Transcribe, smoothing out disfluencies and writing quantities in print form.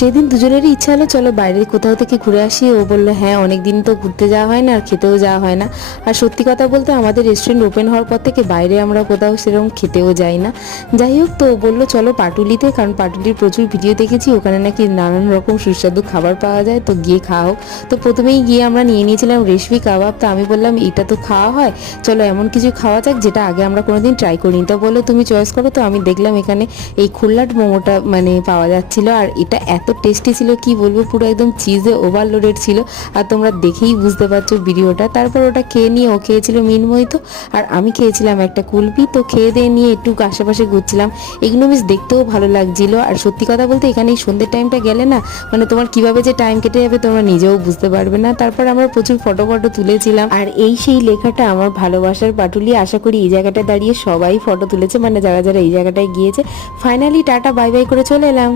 সেদিন দুজনেরই ইচ্ছা হলো চলো বাইরে কোথাও থেকে ঘুরে আসি। ও বললো হ্যাঁ, অনেকদিন তো ঘুরতে যাওয়া হয় না আর খেতেও যাওয়া হয় না। আর সত্যি কথা বলতে আমাদের রেস্টুরেন্ট ওপেন হওয়ার পর থেকে বাইরে আমরা কোথাও সেরকম খেতেও যাই না। যাই হোক, তো বললো চলো পাটুলিতে, কারণ পাটুলির প্রচুর ভিডিও দেখেছি, ওখানে নাকি নানান রকম সুস্বাদু খাবার পাওয়া যায়, তো গিয়ে খাওয়া হোক। তো প্রথমেই গিয়ে আমরা নিয়ে নিয়েছিলাম রেশমি কাবাব। তো আমি বললাম এটা তো খাওয়া হয়, চলো এমন কিছু খাওয়া যাক যেটা আগে আমরা কোনোদিন ট্রাই করিনি। তো বললো তুমি চয়েস করো। তো আমি দেখলাম এখানে এই খুল্লাট মোমোটা মানে পাওয়া যাচ্ছিল, আর এটা এত টেস্টি ছিল কি বলবো, পুরো একদম চিজে ওভারলোডেড ছিল। আর তোমরা দেখেই বুঝতে পারছো ভিডিওটা। তারপর ওটা খেয়ে নিয়ে ও খেয়েছিল মিনমোহিত, আর আমি খেয়েছিলাম একটা কুলপি। তো খেয়ে দিয়ে নিয়ে একটু আশেপাশে ঘুরছিলাম। এগুলো বেশ দেখতেও ভালো লাগছিল। আর সত্যি কথা বলতে এখানে এই সন্ধ্যের টাইমটা গেলে না, মানে তোমার কিভাবে যে টাইম কেটে যাবে তোমরা নিজেও বুঝতে পারবে না। তারপর আমরা প্রচুর ফটো তুলেছিলাম। আর এই সেই লেখাটা আমার ভালোবাসার পাটুলি। আশা করি এই জায়গাটা দাঁড়িয়ে সবাই ফটো তুলেছে, মানে যারা যারা এই জায়গাটায় গিয়েছে। ফাইনালি টাটা বাই বাই করে চলে এলাম।